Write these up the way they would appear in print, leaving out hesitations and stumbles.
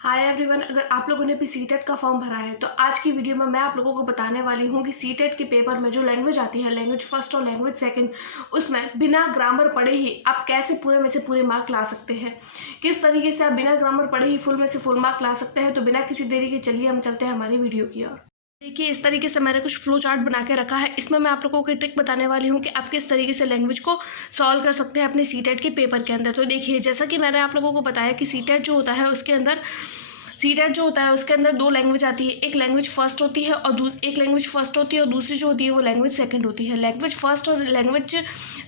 Hi everyone, अगर आप लोगों ने भी सीटेट का फॉर्म भरा है तो आज की वीडियो में मैं आप लोगों को बताने वाली हूँ कि सीटेट के पेपर में जो लैंग्वेज आती है, लैंग्वेज फर्स्ट और लैंग्वेज सेकंड, उसमें बिना ग्रामर पढ़े ही आप कैसे पूरे में से पूरे मार्क ला सकते हैं। किस तरीके से आप बिना ग्रामर पढ़े ही फुल में से फुल मार्क ला सकते हैं। तो बिना किसी देरी के चलिए हम चलते हैं हमारी वीडियो की ओर। देखिए, इस तरीके से मैंने कुछ फ्लो चार्ट बना के रखा है। इसमें मैं आप लोगों को ट्रिक बताने वाली हूँ कि आप किस तरीके से लैंग्वेज को सॉल्व कर सकते हैं अपने सीटेट के पेपर के अंदर। तो देखिए, जैसा कि मैंने आप लोगों को बताया कि सीटेट जो होता है उसके अंदर दो लैंग्वेज आती है। एक लैंग्वेज फर्स्ट होती है और एक लैंग्वेज फर्स्ट होती है और दूसरी जो होती है वो लैंग्वेज सेकंड होती है। लैंग्वेज फर्स्ट और लैंग्वेज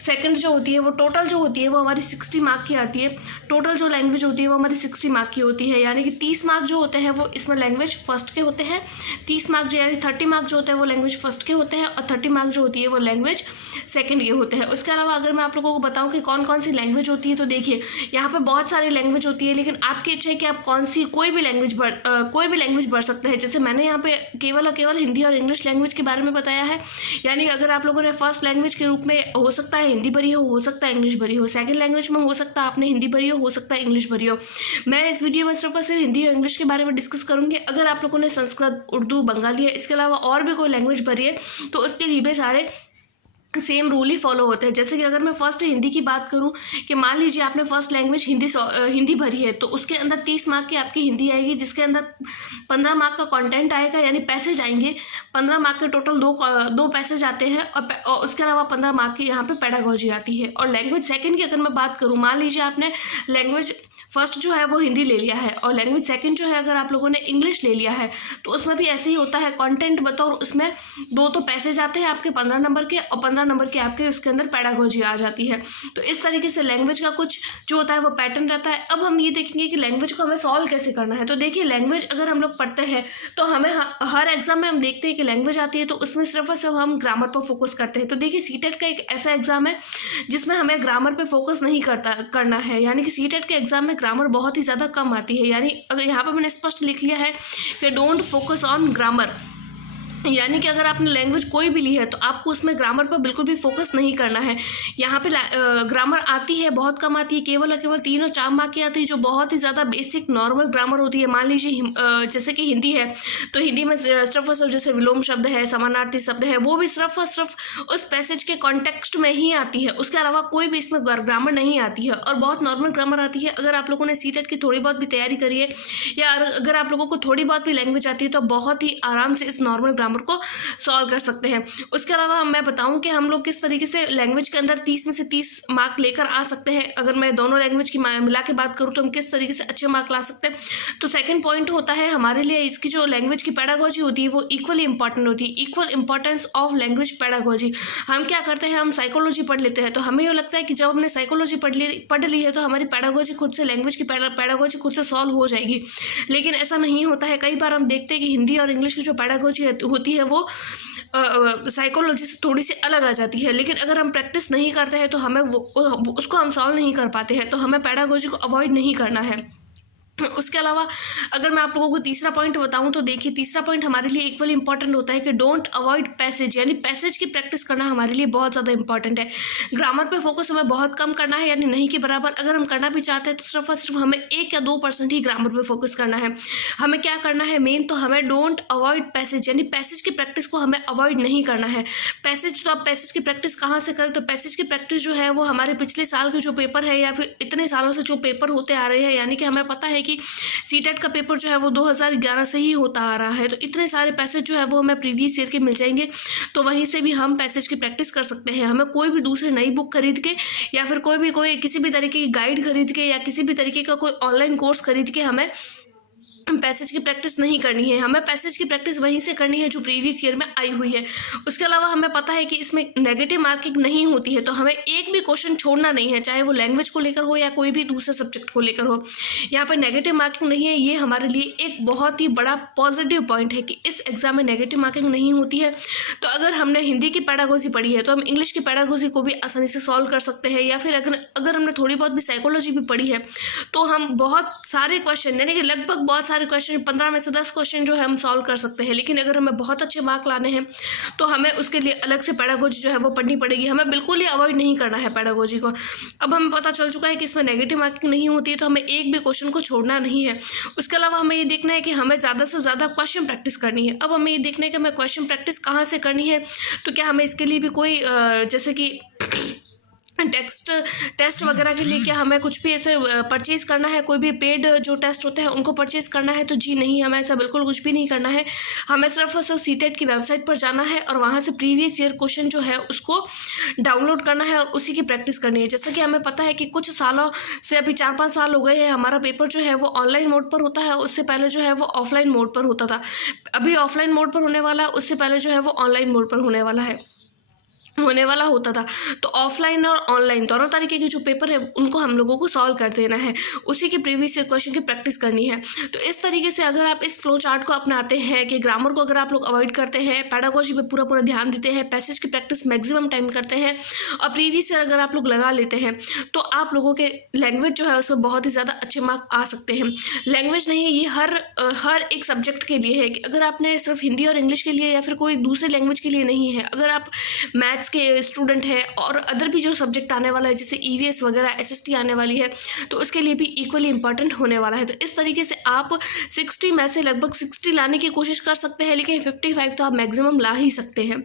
सेकंड जो होती है वो टोटल जो होती है वो हमारी 60 मार्क की आती है। टोटल जो लैंग्वेज होती है वो हमारी 60 मार्क की होती है, यानी कि 30 मार्क जो होते हैं वो इसमें लैंग्वेज फर्स्ट के होते हैं। 30 मार्क जो यानी 30 मार्क जो होते हैं वो लैंग्वेज फर्स्ट के होते हैं और 30 मार्क जो होती है वो लैंग्वेज सेकंड के होते हैं। उसके अलावा अगर मैं आप लोगों को बताऊं कि कौन कौन सी लैंग्वेज होती है, तो देखिए यहाँ पे बहुत सारी लैंग्वेज होती है, लेकिन आपकी इच्छा है कि आप कोई भी लैंग्वेज पढ़ सकते हैं। जैसे मैंने यहाँ पे केवल और केवल हिंदी और इंग्लिश लैंग्वेज के बारे में बताया है, यानी अगर आप लोगों ने फर्स्ट लैंग्वेज के रूप में हो सकता है हिंदी भरी हो सकता है इंग्लिश भरी हो, सेकंड लैंग्वेज में हो सकता है आपने हिंदी भरी हो सकता है इंग्लिश भरी हो। मैं इस वीडियो में सिर्फ और सिर्फ हिंदी और इंग्लिश के बारे में डिस्कस करूंगी। अगर आप लोगों ने संस्कृत, उर्दू, बंगाली है, इसके अलावा और भी कोई लैंग्वेज भरी है तो उसके लिए भी सारे सेम रूल ही फॉलो होते हैं। जैसे कि अगर मैं फर्स्ट हिंदी की बात करूं कि मान लीजिए आपने फर्स्ट लैंग्वेज हिंदी भरी है तो उसके अंदर 30 मार्क की आपकी हिंदी आएगी, जिसके अंदर 15 मार्क का कंटेंट आएगा, यानी पैसेज आएंगे। 15 मार्क के टोटल दो पैसेज आते हैं और उसके अलावा 15 मार्क की यहाँ पे पेडागोजी आती है। और लैंग्वेज सेकंड की अगर मैं बात करूँ, मान लीजिए आपने लैंग्वेज फर्स्ट जो है वो हिंदी ले लिया है और लैंग्वेज सेकंड जो है अगर आप लोगों ने इंग्लिश ले लिया है तो उसमें भी ऐसे ही होता है। कंटेंट बतौर उसमें दो तो पैसेज आते हैं आपके 15 नंबर के और 15 नंबर के आपके उसके अंदर पेडागोजी आ जाती है। तो इस तरीके से लैंग्वेज का कुछ जो होता है वो पैटर्न रहता है। अब हम ये देखेंगे कि लैंग्वेज को हमें सॉल्व कैसे करना है। तो देखिए, लैंग्वेज अगर हम लोग पढ़ते हैं तो हमें हर एग्जाम में हम देखते हैं कि लैंग्वेज आती है तो उसमें सिर्फ और सिर्फ हम ग्रामर पर फोकस करते हैं। तो देखिए, सीटेट का एक ऐसा एग्जाम है जिसमें हमें ग्रामर पर फोकस नहीं करना है, यानी कि सीटेट के एग्जाम में ग्रामर बहुत ही ज़्यादा कम आती है। यानी अगर यहाँ पर मैंने स्पष्ट लिख लिया है कि डोंट फोकस ऑन ग्रामर, यानी कि अगर आपने लैंग्वेज कोई भी ली है तो आपको उसमें ग्रामर पर बिल्कुल भी फोकस नहीं करना है। यहाँ पे ग्रामर आती है, बहुत कम आती है, केवल और केवल 3 और 4 मार्क की आती है, जो बहुत ही ज़्यादा बेसिक नॉर्मल ग्रामर होती है। मान लीजिए जैसे कि हिंदी है तो हिंदी में सिर्फ और सिर्फ जैसे विलोम शब्द है, समानार्थी शब्द है, वो भी सिर्फ और सिर्फ उस पैसेज के कॉन्टेक्स्ट में ही आती है। उसके अलावा कोई भी इसमें ग्रामर नहीं आती है और बहुत नॉर्मल ग्रामर आती है। अगर आप लोगों ने सीटेट की थोड़ी बहुत भी तैयारी करी है या अगर आप लोगों को थोड़ी बहुत भी लैंग्वेज आती है तो बहुत ही आराम से इस नॉर्मल ग्रामर को सॉल्व कर सकते हैं। उसके अलावा मैं बताऊं कि हम लोग किस तरीके से लैंग्वेज के अंदर 30 में से 30 मार्क लेकर आ सकते हैं। अगर मैं दोनों लैंग्वेज की मिला के बात करूं तो हम किस तरीके से अच्छे मार्क ला सकते हैं। तो सेकंड पॉइंट होता है हमारे लिए, इसकी जो लैंग्वेज की पेडागोजी होती है वो इक्वली इंपॉर्टेंट होती है। Equal importance of language pedagogy. हम क्या करते हैं, हम साइकोलॉजी पढ़ लेते हैं तो हमें ये लगता है कि जब हमने साइकोलॉजी पढ़ ली है तो हमारी पेडागोजी खुद से, लैंग्वेज की पेडागोजी खुद से सॉल्व हो जाएगी, लेकिन ऐसा नहीं होता है। कई बार हम देखते हैं कि हिंदी और इंग्लिश की जो पेडागोजी होती है वो साइकोलॉजी से थोड़ी सी अलग आ जाती है, लेकिन अगर हम प्रैक्टिस नहीं करते हैं तो हमें उसको हम सॉल्व नहीं कर पाते हैं। तो हमें पेडागोजी को अवॉइड नहीं करना है। उसके अलावा अगर मैं आप लोगों को तीसरा पॉइंट बताऊं तो देखिए, तीसरा पॉइंट हमारे लिए इक्वली इंपॉर्टेंट होता है कि डोंट अवॉइड पैसेज, यानी पैसेज की प्रैक्टिस करना हमारे लिए बहुत ज़्यादा इंपॉर्टेंट है। ग्रामर पे फोकस हमें बहुत कम करना है, यानी नहीं के बराबर। अगर हम करना भी चाहते हैं तो सिर्फ और सिर्फ हमें 1 या 2% ही ग्रामर पे फोकस करना है। हमें क्या करना है मेन, तो हमें डोंट अवॉइड पैसेज, यानी पैसेज की प्रैक्टिस को हमें अवॉइड नहीं करना है। पैसेज, तो आप पैसेज की प्रैक्टिस कहाँ से करें, तो पैसेज की प्रैक्टिस जो है वो हमारे पिछले साल के जो पेपर है या फिर इतने सालों से जो पेपर होते आ रहे हैं, यानी कि हमें पता है कि सीटेट का पेपर जो है वो 2011 से ही होता आ रहा है, तो इतने सारे पैसेज जो है वो हमें प्रीवियस ईयर के मिल जाएंगे। तो वहीं से भी हम पैसेज की प्रैक्टिस कर सकते हैं। हमें कोई भी दूसरी नई बुक खरीद के या फिर कोई किसी भी तरीके की गाइड खरीद के या किसी भी तरीके का कोई ऑनलाइन कोर्स खरीद के हमें पैसेज की प्रैक्टिस नहीं करनी है। हमें पैसेज की प्रैक्टिस वहीं से करनी है जो प्रीवियस ईयर में आई हुई है। उसके अलावा हमें पता है कि इसमें नेगेटिव मार्किंग नहीं होती है, तो हमें एक भी क्वेश्चन छोड़ना नहीं है, चाहे वो लैंग्वेज को लेकर हो या कोई भी दूसरे सब्जेक्ट को लेकर हो। यहाँ पर नेगेटिव मार्किंग नहीं है, ये हमारे लिए एक बहुत ही बड़ा पॉजिटिव पॉइंट है कि इस एग्जाम में नेगेटिव मार्किंग नहीं होती है। तो अगर हमने हिंदी की पेडागोजी पढ़ी है तो हम इंग्लिश की पेडागोजी को भी आसानी से सॉल्व कर सकते हैं, या फिर अगर हमने थोड़ी बहुत भी साइकोलॉजी भी पढ़ी है तो हम बहुत सारे क्वेश्चन, यानी कि लगभग बहुत सारे हमारे क्वेश्चन 15 में से 10 क्वेश्चन जो है हम सॉल्व कर सकते हैं, लेकिन अगर हमें बहुत अच्छे मार्क लाने हैं तो हमें उसके लिए अलग से पेडागोजी जो है वो पढ़नी पड़ेगी। हमें बिल्कुल ही अवॉइड नहीं करना है पेडागोजी को। अब हमें पता चल चुका है कि इसमें नेगेटिव मार्किंग नहीं होती है, तो हमें एक भी क्वेश्चन को छोड़ना नहीं है। उसके अलावा हमें ये देखना है कि हमें ज़्यादा से ज़्यादा क्वेश्चन प्रैक्टिस करनी है। अब हमें ये देखना है कि हमें क्वेश्चन प्रैक्टिस कहाँ से करनी है। तो क्या हमें इसके लिए भी कोई जैसे कि टेस्ट वगैरह के लिए क्या हमें कुछ भी ऐसे परचेज़ करना है, कोई भी पेड जो टेस्ट होते हैं उनको परचेज़ करना है? तो जी नहीं, हमें ऐसा बिल्कुल कुछ भी नहीं करना है। हमें सिर्फ और सिर्फ सीटेट की वेबसाइट पर जाना है और वहाँ से प्रीवियस ईयर क्वेश्चन जो है उसको डाउनलोड करना है और उसी की प्रैक्टिस करनी है। जैसा कि हमें पता है कि कुछ सालों से, अभी 4-5 साल हो गए हैं, हमारा पेपर जो है वो ऑनलाइन मोड पर होता है। उससे पहले जो है वो ऑफलाइन मोड पर होता था। अभी ऑफलाइन मोड पर होने वाला है, उससे पहले जो है वो ऑनलाइन मोड पर होने वाला होता था। तो ऑफलाइन और ऑनलाइन दोनों तरीके के जो पेपर है उनको हम लोगों को सॉल्व कर देना है, उसी के प्रीवियस ईयर क्वेश्चन की प्रैक्टिस करनी है। तो इस तरीके से अगर आप इस फ्लो चार्ट को अपनाते हैं कि ग्रामर को अगर आप लोग अवॉइड करते हैं, पेडागोजी पे पूरा ध्यान देते हैं, पैसेज की प्रैक्टिस मैक्सिमम टाइम करते हैं और प्रीवियस ईयर अगर आप लोग लगा लेते हैं, तो आप लोगों के लैंग्वेज जो है उसमें बहुत ही ज़्यादा अच्छे मार्क आ सकते हैं। लैंग्वेज नहीं है ये, हर एक सब्जेक्ट के लिए है कि अगर आपने सिर्फ हिंदी और इंग्लिश के लिए या फिर कोई दूसरे लैंग्वेज के लिए नहीं है, अगर आप मैथ्स के स्टूडेंट है और अदर भी जो सब्जेक्ट आने वाला है जैसे ईवीएस वगैरह, एसएसटी आने वाली है, तो उसके लिए भी इक्वली इंपॉर्टेंट होने वाला है। तो इस तरीके से आप 60 में से लगभग 60 लाने की कोशिश कर सकते हैं, लेकिन 55 तो आप मैक्सिमम ला ही सकते हैं।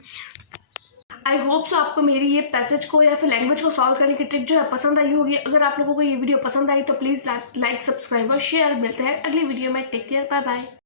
आई होप सो आपको मेरी ये पैसेज को या फिर लैंग्वेज को सॉल्व करने की ट्रिक जो है पसंद आई होगी। अगर आप लोगों को ये वीडियो पसंद आई तो प्लीज़ लाइक, सब्सक्राइब और शेयर। मिलते हैं अगली वीडियो में। Take care, bye bye.